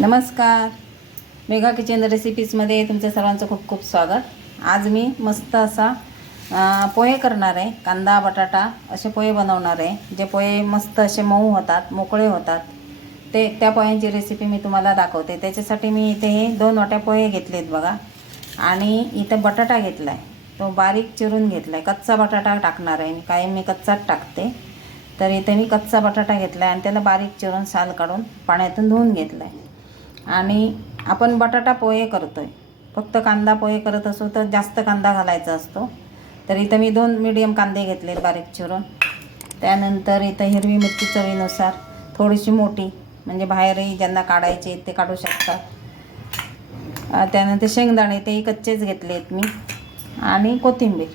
नमस्कार. मेघा किचन रेसिपीजमध्ये तुमच्या सर्वांचं खूप खूप स्वागत. आज मी मस्त असा पोहे करणार आहे. कांदा बटाटा असे पोहे बनवणार आहे. जे पोहे मस्त असे मऊ होतात मोकळे होतात. ते त्या पोह्यांची रेसिपी मी तुम्हाला दाखवते. त्याच्यासाठी मी इथे हे दोन वाट्या पोहे घेतलेत बघा. आणि इथं बटाटा घेतला आहे तो बारीक चिरून घेतला आहे कच्चा बटाटा टाकणार आहे कायम मी कच्चाच टाकते. तर इथे मी कच्चा बटाटा घेतला आहे आणि त्याला बारीक चिरून साल काढून पाण्यातून धुवून घेतला आहे आणि आपण बटाटा पोहे करतो आहे फक्त कांदा पोहे करत असू तर जास्त कांदा घालायचा असतो. तर इथं मी दोन मीडियम कांदे घेतले बारीक चिरून. त्यानंतर इथं हिरवी मिरची चवीनुसार थोडीशी मोठी म्हणजे बाहेरही ज्यांना काढायचे ते काढू शकतात. त्यानंतर शेंगदाणे तेही कच्चेच घेतले आहेत मी. आणि कोथिंबीर.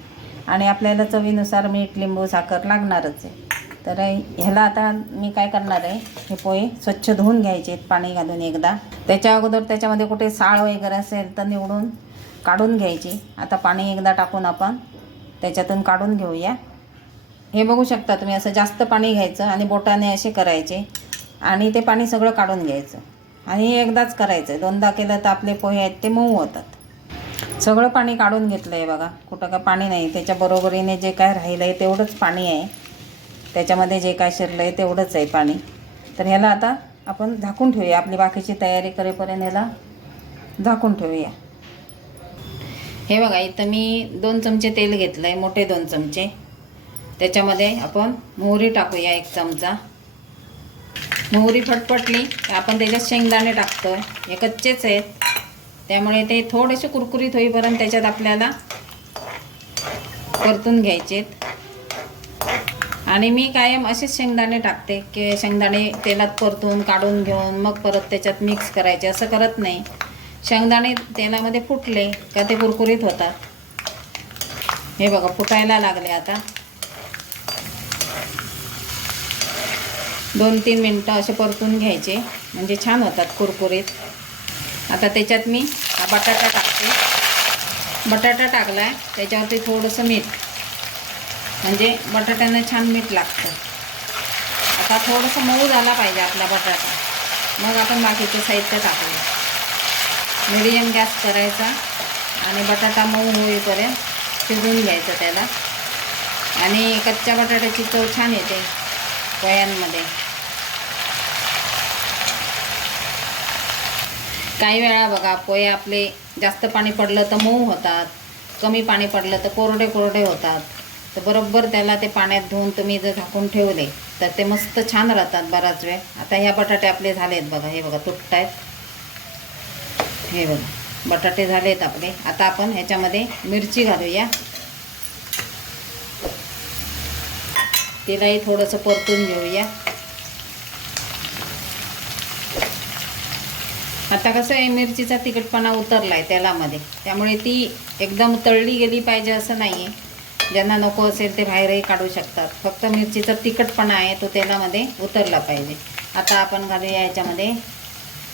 आणि आपल्याला चवीनुसार मीठ लिंबू साखर लागणारच आहे. तर ह्याला आता मी काय करणार आहे हे पोहे स्वच्छ धुवून घ्यायचे आहेत पाणी घालून एकदा. त्याच्या अगोदर त्याच्यामध्ये कुठे साळ वगैरे असेल तर निवडून काढून घ्यायची. आता पाणी एकदा टाकून आपण त्याच्यातून काढून घेऊया. हे बघू शकता तुम्ही असं जास्त पाणी घ्यायचं आणि बोटाने असे करायचे आणि ते पाणी सगळं काढून घ्यायचं. आणि हे एकदाच करायचं दोनदा केलं तर आपले पोहे आहेत ते मऊ होतात. सगळं पाणी काढून घेतलं आहे बघा. कुठं काय पाणी नाही. त्याच्या बरोबरीने जे काय राहिलं आहे तेवढंच पाणी आहे. त्याच्यामध्ये जे काय शिरलं आहे तेवढंच आहे पाणी. तर ह्याला आता आपण झाकून ठेवूया. आपली बाकीची तयारी करेपर्यंत ह्याला झाकून ठेवूया. हे बघा इथं मी दोन चमचे तेल घेतलं आहे मोठे दोन चमचे. त्याच्यामध्ये आपण मोहरी टाकूया एक चमचा. मोहरी फटफटली आपण त्याच्यात शेंगदाणे टाकतो हे कच्चेच आहेत. त्यामुळे ते थोडेसे कुरकुरीत होईपर्यंत त्याच्यात आपल्याला परतून घ्यायचेत. आणि मी कायम असेच शेंगदाणे टाकते की शेंगदाणे तेलात परतून काढून घेऊन मग परत त्याच्यात मिक्स करायचे. असं करत नाही. शेंगदाणे तेलामध्ये फुटले का ते कुरकुरीत होतात. हे बघा फुटायला लागले आता. दोन तीन मिनटं असे परतून घ्यायचे. म्हणजे छान होतात कुरकुरीत. आता त्याच्यात मी हा बटाटा टाकते. बटाटा टाकला आहे त्याच्यावरती थोडंसं मीठ. म्हणजे बटाट्यानं छान मीठ लागतं. आता थोडंसं मऊ झाला पाहिजे आपला बटाटा. मग आपण बाकीचं साहित्य टाकूया. मिडियम गॅस करायचा आणि बटाटा मऊ होईपर्यंत शिजवून घ्यायचं त्याला. आणि कच्च्या बटाट्याची चव छान येते पोह्यांमध्ये काही वेळा बघा पोहे आपले जास्त पाणी पडलं तर मऊ होतात कमी पाणी पडलं तर कोरडे कोरडे होतात. तर बरोबर त्याला ते पाण्यात धुवून तुम्ही जर झाकून ठेवले तर ते मस्त छान राहतात बराच वेळ. आता ह्या बटाटे आपले झालेत बघा हे बघा तुटत आहेत. हे बघा बटाटे झालेत आपले. आता आपण ह्याच्यामध्ये मिरची घालूया. तिलाही थोडंसं परतून घेऊया. आता कसं आहे मिरचीचा तिखटपणा उतरला आहे तेलामध्ये. त्यामुळे ती एकदम तळली गेली पाहिजे असं नाही आहे ज्यांना नको असेल ते बाहेरही काढू शकतात. फक्त मिरचीचा तिखटपणा आहे तो तेलामध्ये उतरला पाहिजे. आता आपण घालूया याच्यामध्ये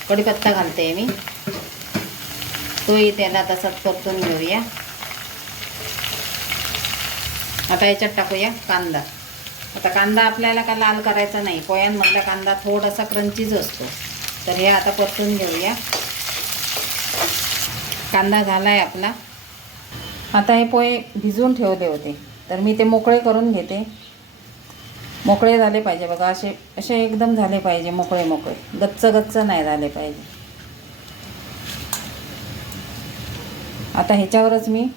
कढीपत्ता घालते मी. तोही त्याला तसाच परतून घेऊया. आता याच्यात टाकूया कांदा. आता कांदा आपल्याला का लाल करायचा नाही? पोह्यांमधला कांदा थोडासा क्रंचीच असतो. तर हे आता परतून घेऊया. कांदा झाला आहे आपला. आता हे पोहे भिजवून ठेवले होते. तर मी ते मोकळे करून घेते. मोकळे झाले पाहिजे बघा असे असे एकदम झाले पाहिजे मोकळे मोकळे. गच्च गच्च नाही झाले पाहिजे. आता ह्याच्यावरच मी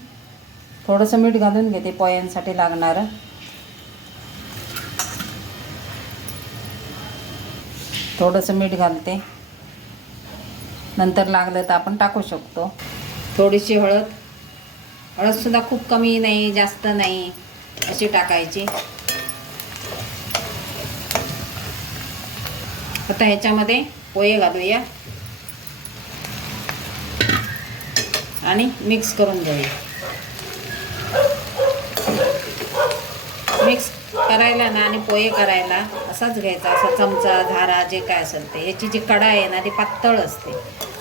थोडंसं मीठ घालून घेते पोह्यांसाठी लागणारं. थोडंसं मीठ घालते. नंतर लागलं तर आपण टाकू शकतो. थोडीशी हळद. हळदसुद्धा खूप कमी नाही जास्त नाही अशी टाकायची. आता ह्याच्यामध्ये पोहे घालूया. आणि मिक्स करून घेऊया. मिक्स करायला ना आणि पोहे करायला असाच घ्यायचा असा चमचा धारा जे काय असेल ते. याची जी कडा आहे ना ती पातळ असते.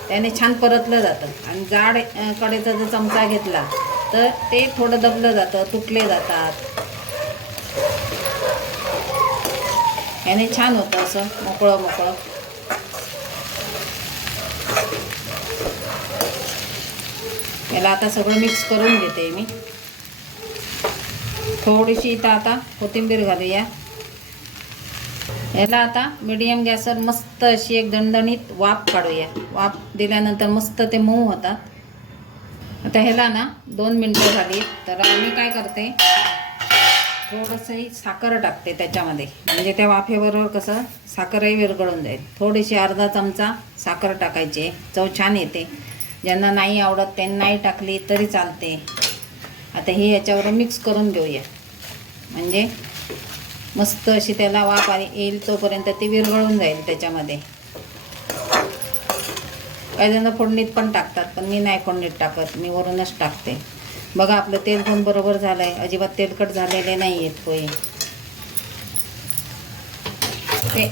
त्याने छान परतलं जातं. आणि जाड कडेचा जर चमचा घेतला तर ते थोडं दबलं जातं तुटले जातात. याने छान होतं असं मोकळं मोकळं. याला आता सगळं मिक्स करून घेते मी. थोडीशी इथं आता कोथिंबीर घालूया. याला आता मिडियम गॅसवर मस्त अशी एक दणदणीत वाफ काढूया. वाफ दिल्यानंतर मस्त ते मऊ होतात. आता ह्याला ना दोन मिनटं झाली तर मी काय करते थोडंसंही साखर टाकते त्याच्यामध्ये. म्हणजे त्या वाफेबरोबर कसं साखरही विरघळून जाईल. थोडीशी अर्धा चमचा साखर टाकायची. चव छान येते. ज्यांना नाही आवडत त्यांनी नाही टाकली तरी चालते. आता ही याच्यावर मिक्स करून घेऊया. म्हणजे मस्त अशी त्याला वाफ आली येईल तोपर्यंत ती विरघळून जाईल त्याच्यामध्ये. काही जण फोडणीत पण टाकतात पण मी नाही फोडणीत टाकत मी वरूनच टाकते. बघा आपलं तेल पण बरोबर झालं आहे अजिबात तेलकट झालेले नाही आहेत पोहे. ते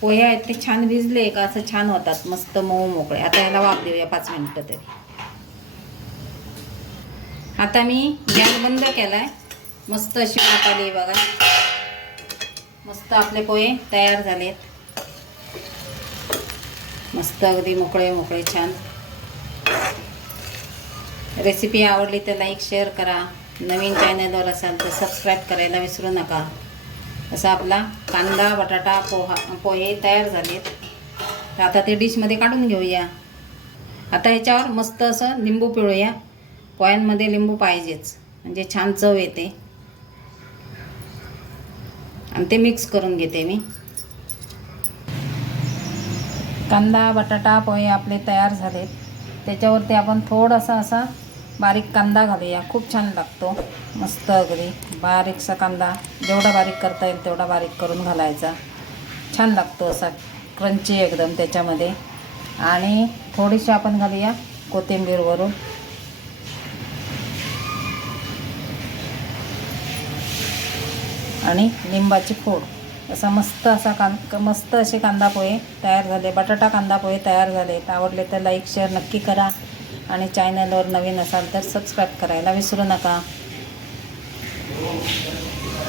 पोहे आहेत ते छान भिजले का असं छान होतात. मस्त मऊ मोकळे. आता याला वाफ देऊया पाच मिनटं तरी. आता मी गॅस बंद केला आहे मस्त अशी वाफ आली बघा. मस्त आपले पोहे तयार झालेत. मस्त अगदी मोकळे मोकळे छान. रेसिपी आवडली तर लाईक शेअर करा. नवीन चॅनलवर असाल तर सबस्क्राईब करायला विसरू नका. असा आपला कांदा बटाटा पोहा पोहे तयार झालेत. तर आता ते डिशमध्ये काढून घेऊया. आता ह्याच्यावर मस्त असं लिंबू पिळूया. पोह्यांमध्ये लिंबू पाहिजेच. म्हणजे छान चव येते. आणि ते मिक्स करून घेते मी. कांदा बटाटा पोहे आपले तयार झालेत. त्याच्यावरती आपण थोडासा असा बारीक कांदा घालूया. खूप छान लागतो. मस्त अगदी. बारीकसा कांदा. जेवढा बारीक करता येईल तेवढा बारीक करून घालायचा. छान लागतो असा क्रंची एकदम त्याच्यामध्ये. आणि थोडीशी आपण घालूया कोथिंबीरवरून. आणि लिंबाची फोड. असा मस्त असा कां मस्त असे कांदा पोहे तयार झाले. बटाटा कांदा पोहे तयार झाले. आवडले तर लाईक शेअर नक्की करा. आणि चॅनलवर नवीन असाल तर सबस्क्राईब करायला विसरू नका.